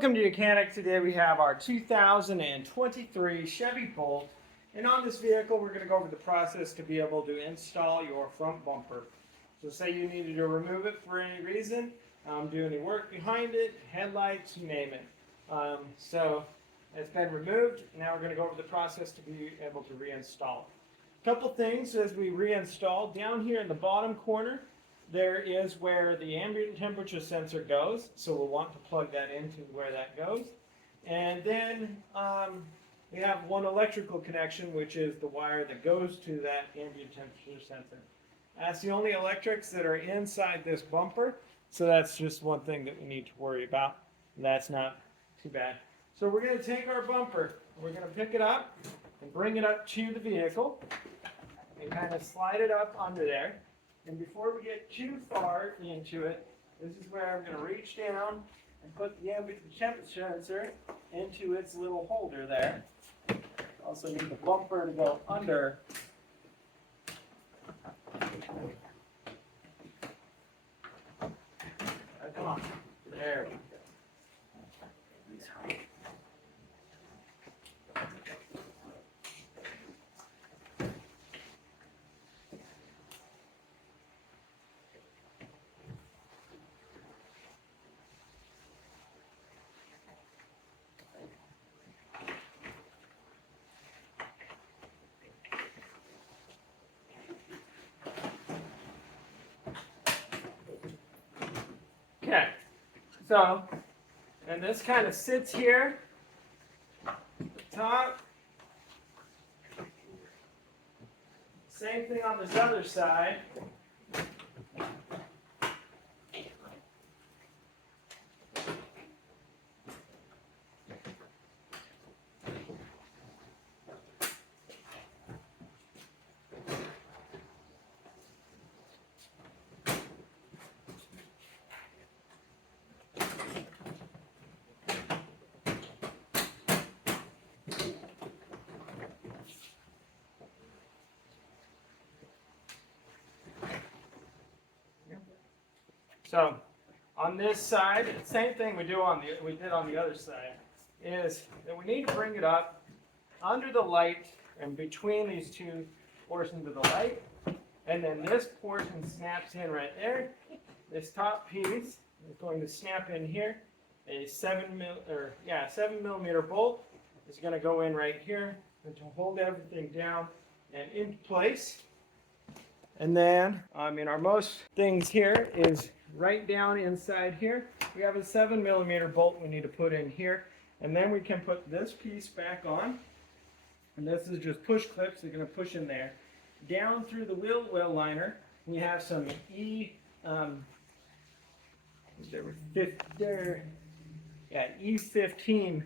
Welcome to Mechanic. Today we have our 2023 Chevy Bolt, and on this vehicle we're going to go over the process to be able to install your front bumper. So say you needed to remove it for any reason, do any work behind it, headlights, you name it. So it's been removed. Now we're going to go over the process to be able to reinstall it. A couple things as we reinstall. Down here in the bottom corner there is where the ambient temperature sensor goes, so we'll want to plug that into where that goes. And then we have one electrical connection, which is the wire that goes to that ambient temperature sensor. That's the only electrics that are inside this bumper, so that's just one thing that we need to worry about. That's not too bad. So we're going to take our bumper, we're going to pick it up and bring it up to the vehicle and kind of slide it up under there. And before we get too far into it, this is where I'm going to reach down and put the ambient temperature sensor into its little holder there. Also need the bumper to go under. Come on. There we go. Okay, so, and this kind of sits here at the top. Same thing on this other side. So on this side, same thing we did on the other side, is that we need to bring it up under the light and between these two portions of the light, and then this portion snaps in right there. This top piece is going to snap in here. A 7mm bolt is going to go in right here and to hold everything down and into place. And then, our most things here is right down inside here. We have a 7mm bolt we need to put in here. And then we can put this piece back on. And this is just push clips. They're going to push in there. Down through the wheel well liner, we have some E15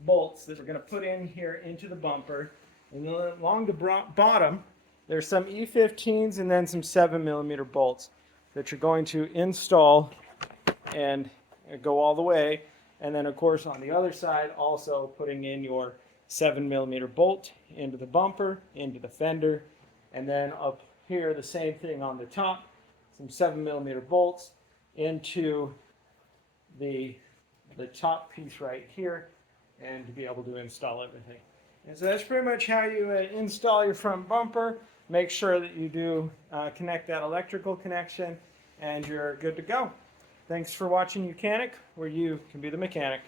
bolts that we're going to put in here into the bumper. And then along the bottom, there's some E15s and then some 7mm bolts that you're going to install and go all the way. And then, of course, on the other side, also putting in your 7mm bolt into the bumper, into the fender. And then up here, the same thing on the top, some 7mm bolts into the top piece right here, and to be able to install everything. And so that's pretty much how you install your front bumper. Make sure that you do connect that electrical connection, and you're good to go. Thanks for watching Mechanic, where you can be the mechanic.